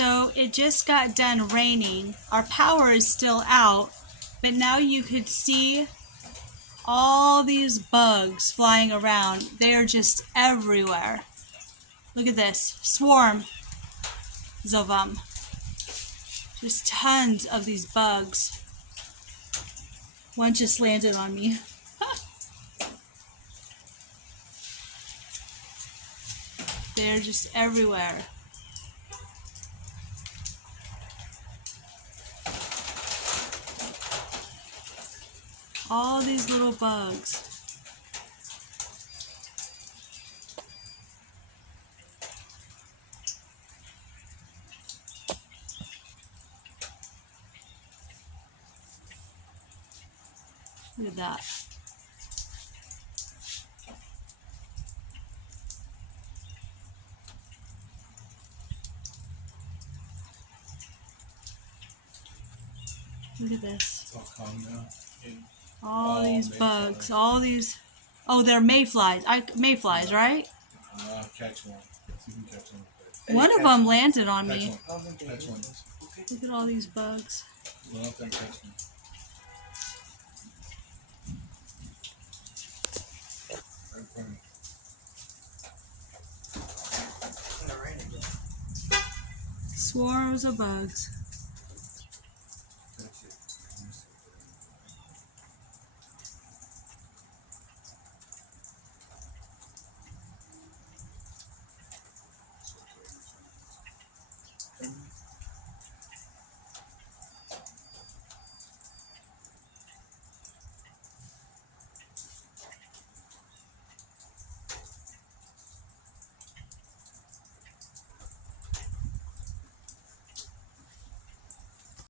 So it just got done raining. Our power is still out, but now you could see all these bugs flying around. They are just everywhere. Look at this, swarms of them. Just tons of these bugs. One just landed on me. They're just everywhere. All these little bugs. Look at that. Look at this. It's all calm now. All these bugs. All these. Oh, they're mayflies. Mayflies, right? Catch one. See if you can catch one. One of them landed on Catch me. one. Catch one. Look at all these bugs. Run up there and catch one. Right in front of you. Swarms of bugs.